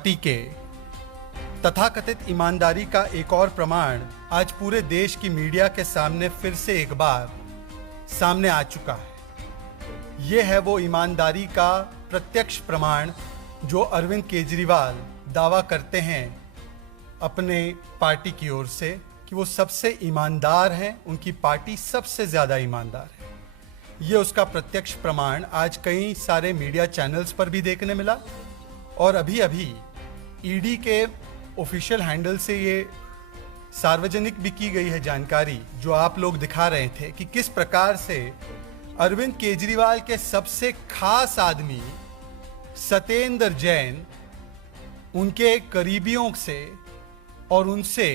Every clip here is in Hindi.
पार्टी के तथाकथित ईमानदारी का एक और प्रमाण आज पूरे देश की मीडिया के सामने फिर से एक बार सामने आ चुका है। ये है वो ईमानदारी का प्रत्यक्ष प्रमाण जो अरविंद केजरीवाल दावा करते हैं अपने पार्टी की ओर से कि वो सबसे ईमानदार हैं, उनकी पार्टी सबसे ज़्यादा ईमानदार है। ये उसका प्रत्यक्ष प्रमाण आज कई सारे मीडिया चैनल्स पर भी देखने मिला और अभी अभी ईडी के ऑफिशियल हैंडल से ये सार्वजनिक भी की गई है जानकारी जो आप लोग दिखा रहे थे कि किस प्रकार से अरविंद केजरीवाल के सबसे खास आदमी सत्येंद्र जैन उनके करीबियों से और उनसे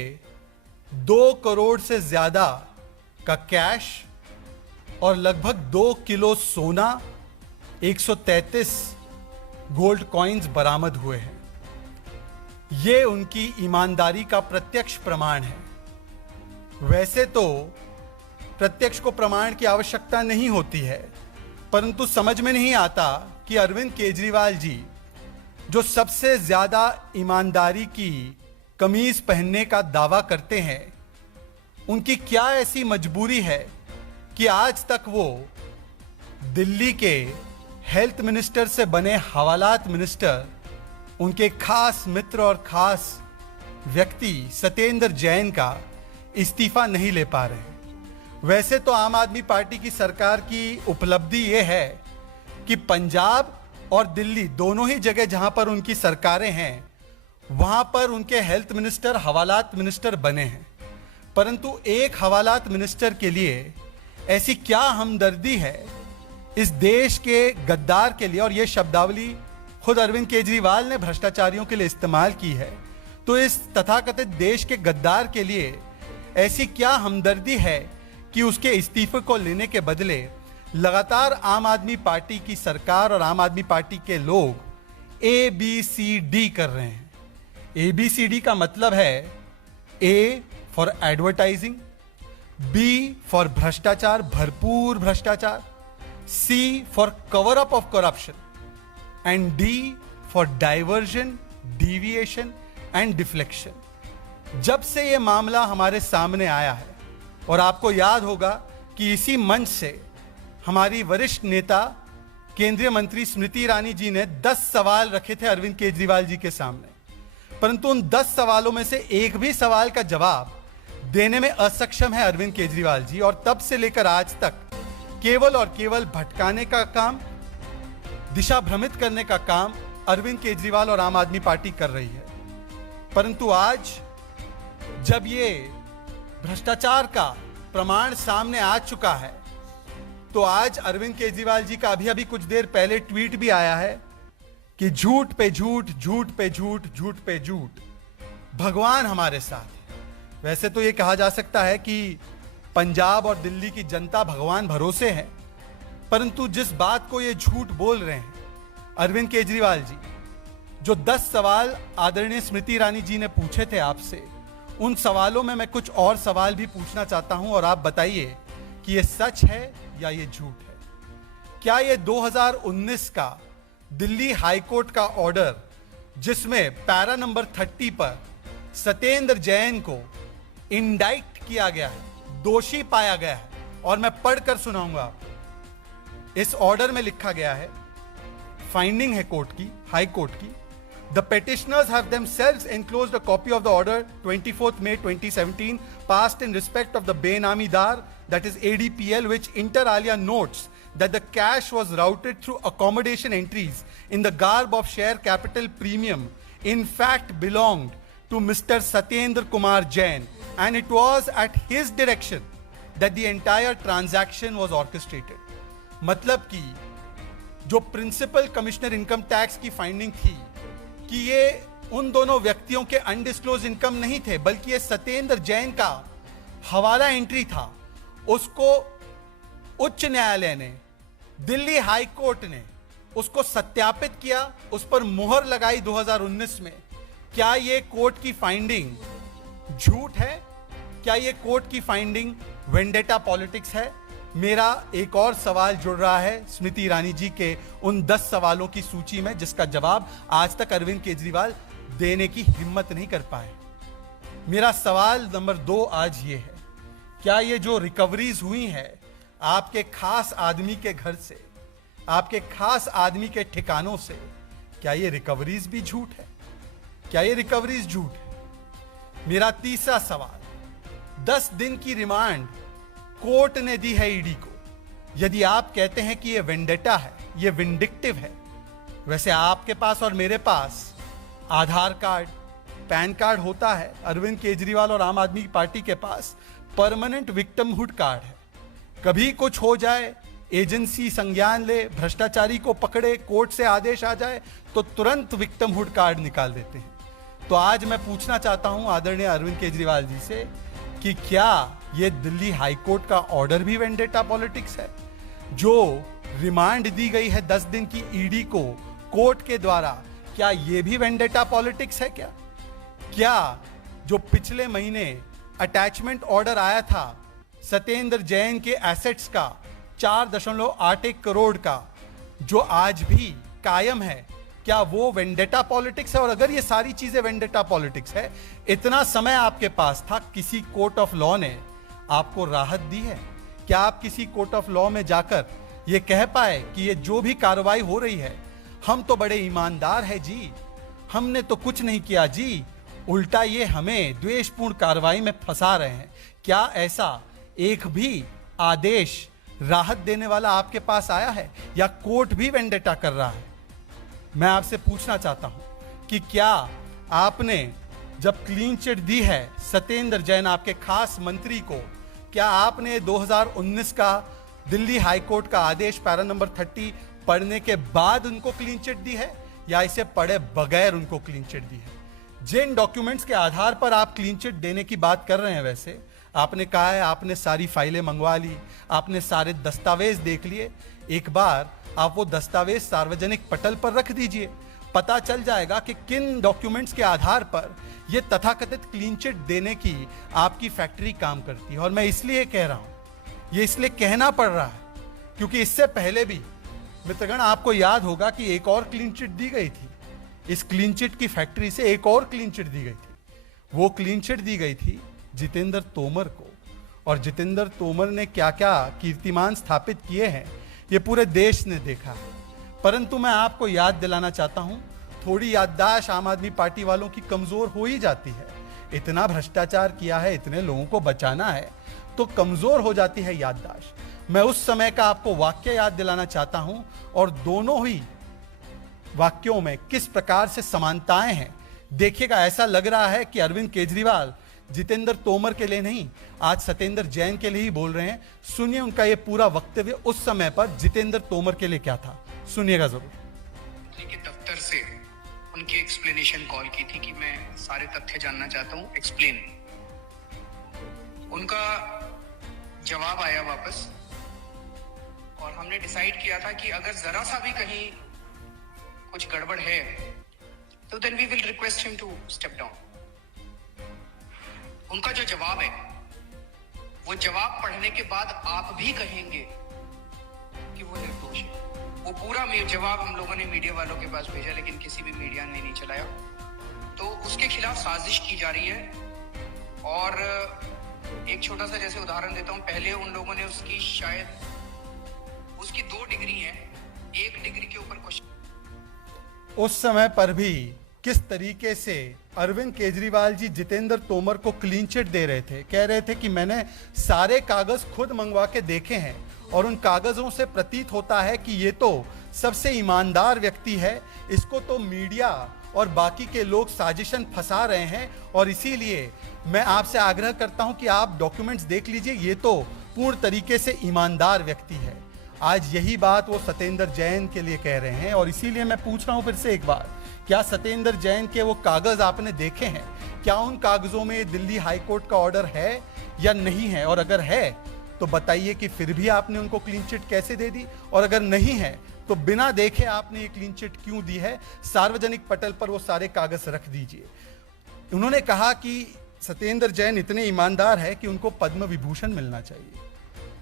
2 करोड़ से ज़्यादा का कैश और लगभग 2 किलो सोना 133 गोल्ड कॉइन्स बरामद हुए हैं। ये उनकी ईमानदारी का प्रत्यक्ष प्रमाण है। वैसे तो प्रत्यक्ष को प्रमाण की आवश्यकता नहीं होती है, परंतु समझ में नहीं आता कि अरविंद केजरीवाल जी जो सबसे ज्यादा ईमानदारी की कमीज पहनने का दावा करते हैं, उनकी क्या ऐसी मजबूरी है कि आज तक वो दिल्ली के हेल्थ मिनिस्टर से बने हवालात मिनिस्टर, उनके खास मित्र और खास व्यक्ति सत्येंद्र जैन का इस्तीफा नहीं ले पा रहे। वैसे तो आम आदमी पार्टी की सरकार की उपलब्धि ये है कि पंजाब और दिल्ली दोनों ही जगह जहां पर उनकी सरकारें हैं, वहां पर उनके हेल्थ मिनिस्टर हवालात मिनिस्टर बने हैं। परंतु एक हवालात मिनिस्टर के लिए ऐसी क्या हमदर्दी है इस देश के गद्दार के लिए, और यह शब्दावली खुद अरविंद केजरीवाल ने भ्रष्टाचारियों के लिए इस्तेमाल की है। तो इस तथाकथित देश के गद्दार के लिए ऐसी क्या हमदर्दी है कि उसके इस्तीफे को लेने के बदले लगातार आम आदमी पार्टी की सरकार और आम आदमी पार्टी के लोग ABCD कर रहे हैं। ABCD का मतलब है A for advertising, B for भ्रष्टाचार, भरपूर भ्रष्टाचार, C for cover up of corruption and D for diversion, deviation and deflection. जब से यह मामला हमारे सामने आया है, और आपको याद होगा कि इसी मंच से हमारी वरिष्ठ नेता केंद्रीय मंत्री स्मृति ईरानी जी ने 10 सवाल रखे थे अरविंद केजरीवाल जी के सामने, परंतु उन 10 सवालों में से एक भी सवाल का जवाब देने में असक्षम है अरविंद केजरीवाल जी। और तब से लेकर आज तक केवल और केवल भटकाने का काम, दिशा भ्रमित करने का काम अरविंद केजरीवाल और आम आदमी पार्टी कर रही है। परंतु आज जब ये भ्रष्टाचार का प्रमाण सामने आ चुका है, तो आज अरविंद केजरीवाल जी का अभी कुछ देर पहले ट्वीट भी आया है कि झूठ पे झूठ, झूठ पे झूठ, झूठ पे झूठ, भगवान हमारे साथ है। वैसे तो ये कहा जा सकता है कि पंजाब और दिल्ली की जनता भगवान भरोसे है, परंतु जिस बात को ये झूठ बोल रहे हैं अरविंद केजरीवाल जी, जो 10 सवाल आदरणीय स्मृति ईरानी जी ने पूछे थे आपसे, उन सवालों में मैं कुछ और सवाल भी पूछना चाहता हूं और आप बताइए कि ये सच है या ये झूठ है। क्या ये 2019 का दिल्ली हाईकोर्ट का ऑर्डर, जिसमें पैरा नंबर 30 पर सत्येंद्र जैन को इंडाइट किया गया है, दोषी पाया गया है, और मैं पढ़कर सुनाऊंगा आपको। इस ऑर्डर में लिखा गया है, फाइंडिंग है कोर्ट की, हाई कोर्ट की, the petitioners have themselves enclosed a copy of the order 24th May 2017 passed in respect of the Benami Dar, that is ADPL, which inter alia notes that the cash was routed through accommodation entries in the garb of share capital premium in fact belonged to Mr. Satyendra Kumar Jain, and it was at his direction that the entire transaction was orchestrated. मतलब कि जो प्रिंसिपल कमिश्नर इनकम टैक्स की फाइंडिंग थी कि ये उन दोनों व्यक्तियों के अनडिस्क्लोज इनकम नहीं थे, बल्कि ये सत्येंद्र जैन का हवाला एंट्री था, उसको उच्च न्यायालय ने, दिल्ली हाई कोर्ट ने उसको सत्यापित किया, उस पर मुहर लगाई 2019 में। क्या ये कोर्ट की फाइंडिंग झूठ है? क्या ये कोर्ट की फाइंडिंग वेंडेटा पॉलिटिक्स है? मेरा एक और सवाल जुड़ रहा है स्मृति ईरानी जी के उन 10 सवालों की सूची में, जिसका जवाब आज तक अरविंद केजरीवाल देने की हिम्मत नहीं कर पाए। मेरा सवाल नंबर 2 आज ये है, क्या ये जो रिकवरीज हुई है आपके खास आदमी के घर से, आपके खास आदमी के ठिकानों से, क्या ये रिकवरीज भी झूठ है? क्या ये रिकवरीज झूठ है? मेरा तीसरा सवाल, 10 दिन की रिमांड कोर्ट ने दी है ईडी को। यदि आप कहते हैं कि ये वेंडेटा है, ये विंडिक्टिव है, वैसे आपके पास और मेरे पास आधार कार्ड, पैन कार्ड होता है। अरविंद केजरीवाल और आम आदमी पार्टी के पास परमानेंट विक्टिमहुड कार्ड है। कभी कुछ हो जाए, एजेंसी संज्ञान ले, भ्रष्टाचारी को पकड़े, कोर्ट से आदेश आ जाए तो तुरंत विक्टिमहुड कार्ड निकाल देते हैं। तो आज मैं पूछना चाहता हूं आदरणीय अरविंद केजरीवाल जी से कि क्या ये दिल्ली हाईकोर्ट का ऑर्डर भी वेंडेटा पॉलिटिक्स है? जो रिमांड दी गई है 10 दिन की ईडी को कोर्ट के द्वारा, क्या ये भी वेंडेटा पॉलिटिक्स है? क्या जो पिछले महीने अटैचमेंट ऑर्डर आया था सत्येंद्र जैन के एसेट्स का 4.81 करोड़ का, जो आज भी कायम है, क्या वो वेंडेटा पॉलिटिक्स है? और अगर ये सारी चीजें वेंडेटा पॉलिटिक्स है, इतना समय आपके पास था, किसी कोर्ट ऑफ लॉ ने आपको राहत दी है? क्या आप किसी कोर्ट ऑफ लॉ में जाकर ये कह पाए कि ये जो भी कार्रवाई हो रही है, हम तो बड़े ईमानदार हैं जी, हमने तो कुछ नहीं किया जी, उल्टा ये हमें द्वेषपूर्ण कार्रवाई में फंसा रहे हैं? क्या ऐसा एक भी आदेश राहत देने वाला आपके पास आया है, या कोर्ट भी वेंडेटा कर रहा है? मैं आपसे पूछना चाहता हूं कि क्या आपने जब क्लीन चिट दी है सत्येंद्र जैन, आपके खास मंत्री को, क्या आपने 2019 का दिल्ली हाईकोर्ट का आदेश पैरा नंबर 30 पढ़ने के बाद उनको क्लीन चिट दी है, या इसे पढ़े बगैर उनको क्लीन चिट दी है? जिन डॉक्यूमेंट्स के आधार पर आप क्लीन चिट देने की बात कर रहे हैं, वैसे आपने कहा है आपने सारी फाइलें मंगवा ली, आपने सारे दस्तावेज देख लिए। एक बार आप वो दस्तावेज सार्वजनिक पटल पर रख दीजिए, पता चल जाएगा कि किन डॉक्यूमेंट्स के आधार पर ये तथाकथित क्लीन चिट देने की आपकी फैक्ट्री काम करती है। और मैं इसलिए कह रहा हूं, ये इसलिए कहना पड़ रहा है क्योंकि इससे पहले भी मित्रगण आपको याद होगा कि एक और क्लीन चिट दी गई थी। इस क्लीन चिट की फैक्ट्री से एक और क्लीन चिट दी गई थी। वो क्लीन चिट दी गई थी जितेंद्र तोमर को, और जितेंद्र तोमर ने क्या क्या कीर्तिमान स्थापित किए हैं ये पूरे देश ने देखा है। परंतु मैं आपको याद दिलाना चाहता हूं, थोड़ी याददाश्त आम आदमी पार्टी वालों की कमजोर हो ही जाती है। इतना भ्रष्टाचार किया है, इतने लोगों को बचाना है, तो कमजोर हो जाती है याददाश्त। मैं उस समय का आपको वाक्य याद दिलाना चाहता हूं, और दोनों ही वाक्यों में किस प्रकार से समानताएं हैं। देखिएगा, ऐसा लग रहा है कि अरविंद केजरीवाल जितेंद्र तोमर के लिए नहीं, आज सत्येंद्र जैन के लिए ही बोल रहे हैं। सुनिए उनका ये पूरा वक्तव्य उस समय पर जितेंद्र तोमर के लिए क्या था, सुनिएगा जरूर। के दफ्तर से उनकी एक्सप्लेनेशन कॉल की थी कि मैं सारे तथ्य जानना चाहता हूं, एक्सप्लेन। उनका जवाब आया वापस, और हमने डिसाइड किया था कि अगर जरा सा भी कहीं कुछ गड़बड़ है तो then we will request him to step down. उनका जो जवाब है, वो जवाब पढ़ने के बाद आप भी कहेंगे कि वो निर्दोष है। वो पूरा जवाब हम लोगों ने मीडिया वालों के पास भेजा, लेकिन किसी भी मीडिया ने नहीं चलाया। तो उसके खिलाफ साजिश की जा रही है। और एक छोटा सा जैसे उदाहरण देता हूं, पहले उन लोगों ने उसकी शायद उसकी 2 डिग्री है, 1 डिग्री के ऊपर क्वेश्चन। उस समय पर भी किस तरीके से अरविंद केजरीवाल जी जितेंद्र तोमर को क्लीन चिट दे रहे थे, कह रहे थे कि मैंने सारे कागज खुद मंगवा के देखे हैं और उन कागजों से प्रतीत होता है कि ये तो सबसे ईमानदार व्यक्ति है, इसको तो मीडिया और बाकी के लोग साजिशन फंसा रहे हैं, और इसीलिए मैं आपसे आग्रह करता हूं कि आप डॉक्यूमेंट्स देख लीजिए, ये तो पूर्ण तरीके से ईमानदार व्यक्ति है। आज यही बात वो सत्येंद्र जैन के लिए कह रहे हैं, और इसीलिए मैं पूछ रहा हूं फिर से एक बार, क्या सत्येंद्र जैन के वो कागज आपने देखे हैं? क्या उन कागजों में दिल्ली हाईकोर्ट का ऑर्डर है या नहीं है? और अगर है तो बताइए कि फिर भी आपने उनको क्लीन चिट कैसे दे दी, और अगर नहीं है तो बिना देखे आपने ये क्लीन चिट क्यों दी है? सार्वजनिक पटल पर वो सारे कागज रख दीजिए। उन्होंने कहा कि सत्येंद्र जैन इतने ईमानदार है कि उनको पद्म विभूषण मिलना चाहिए।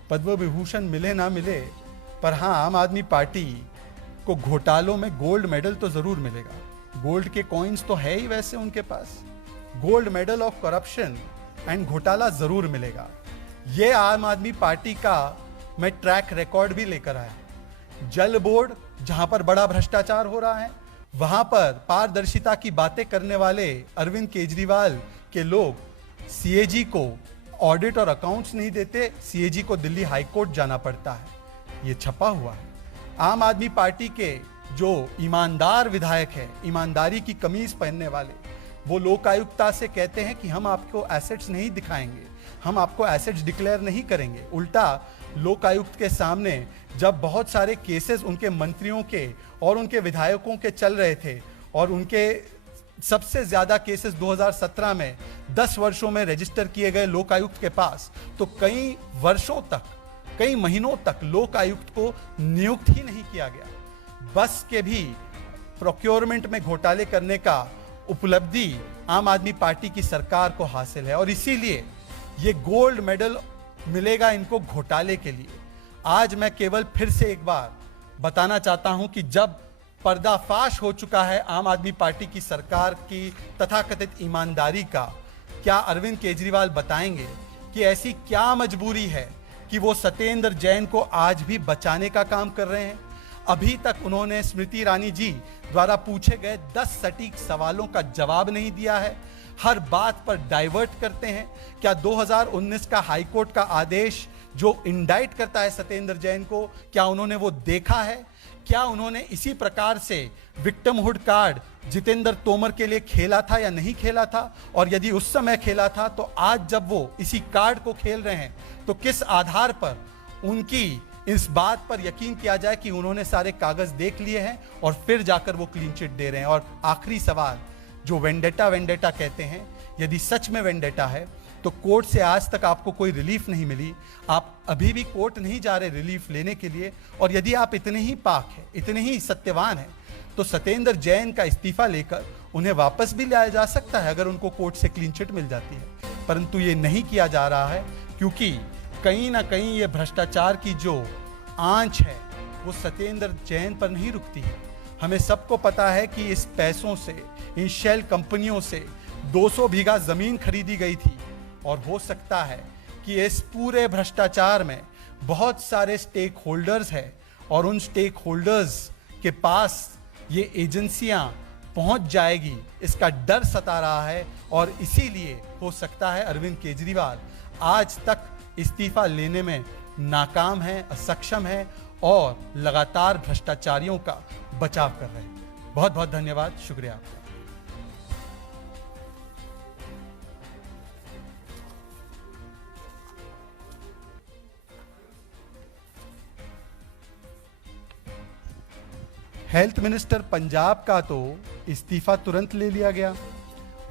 पद्म विभूषण मिले ना मिले, पर हाँ, आम आदमी पार्टी को घोटालों में गोल्ड मेडल तो जरूर मिलेगा। गोल्ड के कॉइन्स तो है ही वैसे उनके पास। Gold medal of corruption and घोटाला जरूर मिलेगा। ये आम आदमी पार्टी का मैं ट्रैक रिकॉर्ड भी लेकर आया। जल बोर्ड जहां पर बड़ा भ्रष्टाचार हो रहा है, वहां पर पारदर्शिता की बातें करने वाले अरविंद केजरीवाल के लोग सीएजी को ऑडिट और अकाउंट्स नहीं देते, सीएजी को दिल्ली हाईकोर्ट जाना पड़ता है। ये छपा हुआ है। आम आदमी पार्टी के जो ईमानदार विधायक हैं, ईमानदारी की कमीज पहनने वाले, वो लोकायुक्ता से कहते हैं कि हम आपको एसेट्स नहीं दिखाएंगे, हम आपको एसेट्स डिक्लेयर नहीं करेंगे। उल्टा लोकायुक्त के सामने जब बहुत सारे केसेस उनके मंत्रियों के और उनके विधायकों के चल रहे थे और उनके सबसे ज्यादा केसेस 2017 में 10 वर्षों में रजिस्टर किए गए लोकायुक्त के पास, तो कई वर्षों तक, कई महीनों तक लोकायुक्त को नियुक्त ही नहीं किया गया। बस के भी प्रोक्योरमेंट में घोटाले करने का उपलब्धि आम आदमी पार्टी की सरकार को हासिल है और इसीलिए ये गोल्ड मेडल मिलेगा इनको घोटाले के लिए। आज मैं केवल फिर से एक बार बताना चाहता हूं कि जब पर्दाफाश हो चुका है आम आदमी पार्टी की सरकार की तथाकथित ईमानदारी का, क्या अरविंद केजरीवाल बताएंगे कि ऐसी क्या मजबूरी है कि वो सत्येंद्र जैन को आज भी बचाने का काम कर रहे हैं। अभी तक उन्होंने स्मृति ईरानी जी द्वारा पूछे गए 10 सटीक सवालों का जवाब नहीं दिया है। हर बात पर डाइवर्ट करते हैं। क्या 2019 का हाईकोर्ट का आदेश जो इंडाइट करता है सत्येंद्र जैन को, क्या उन्होंने वो देखा है? क्या उन्होंने इसी प्रकार से विक्टिमहुड कार्ड जितेंद्र तोमर के लिए खेला था या नहीं खेला था? और यदि उस समय खेला था तो आज जब वो इसी कार्ड को खेल रहे हैं तो किस आधार पर उनकी इस बात पर यकीन किया जाए कि उन्होंने सारे कागज देख लिए हैं और फिर जाकर वो क्लीन चिट दे रहे हैं? और आखिरी सवाल, जो वेंडेटा कहते हैं, यदि सच में वेंडेटा है तो कोर्ट से आज तक आपको कोई रिलीफ नहीं मिली, आप अभी भी कोर्ट नहीं जा रहे रिलीफ लेने के लिए, और यदि आप इतने ही पाक हैं, इतने ही सत्यवान हैं, तो सत्येंद्र जैन का इस्तीफा लेकर उन्हें वापस भी लाया जा सकता है अगर उनको कोर्ट से क्लीन चिट मिल जाती है। परंतु ये नहीं किया जा रहा है क्योंकि कहीं ना कहीं ये भ्रष्टाचार की जो आंच है वो सत्येंद्र जैन पर नहीं रुकती है। हमें सबको पता है कि इस पैसों से, इन शेल कंपनियों से 200 बीघा जमीन खरीदी गई थी और हो सकता है कि इस पूरे भ्रष्टाचार में बहुत सारे स्टेक होल्डर्स हैं और उन स्टेक होल्डर्स के पास ये एजेंसियां पहुंच जाएगी, इसका डर सता रहा है। और इसीलिए हो सकता है अरविंद केजरीवाल आज तक इस्तीफा लेने में नाकाम है, असक्षम है और लगातार भ्रष्टाचारियों का बचाव कर रहे हैं। बहुत बहुत धन्यवाद, शुक्रिया आपका। हेल्थ मिनिस्टर पंजाब का तो इस्तीफा तुरंत ले लिया गया,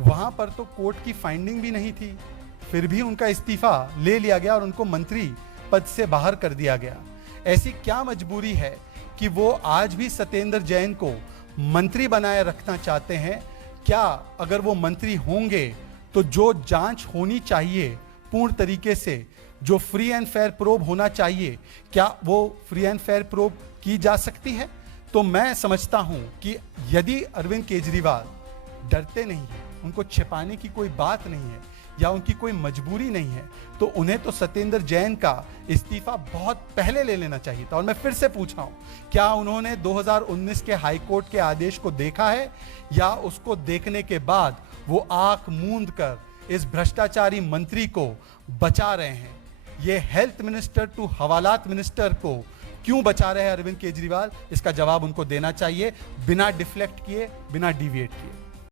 वहां पर तो कोर्ट की फाइंडिंग भी नहीं थी, फिर भी उनका इस्तीफा ले लिया गया और उनको मंत्री पद से बाहर कर दिया गया। ऐसी क्या मजबूरी है कि वो आज भी सत्येंद्र जैन को मंत्री बनाए रखना चाहते हैं? क्या अगर वो मंत्री होंगे तो जो जांच होनी चाहिए पूर्ण तरीके से, जो फ्री एंड फेयर प्रोब होना चाहिए, क्या वो फ्री एंड फेयर प्रोब की जा सकती है? तो मैं समझता हूं कि यदि अरविंद केजरीवाल डरते नहीं हैं, उनको छिपाने की कोई बात नहीं है या उनकी कोई मजबूरी नहीं है, तो उन्हें तो सत्येंद्र जैन का इस्तीफा बहुत पहले ले लेना चाहिए था। और मैं फिर से पूछ रहा हूं, क्या उन्होंने 2019 के हाईकोर्ट के आदेश को देखा है या उसको देखने के बाद वो आंख मूंद कर इस भ्रष्टाचारी मंत्री को बचा रहे हैं? ये हेल्थ मिनिस्टर टू हवालात मिनिस्टर को क्यों बचा रहे हैं अरविंद केजरीवाल, इसका जवाब उनको देना चाहिए, बिना डिफ्लेक्ट किए, बिना डिविएट किए।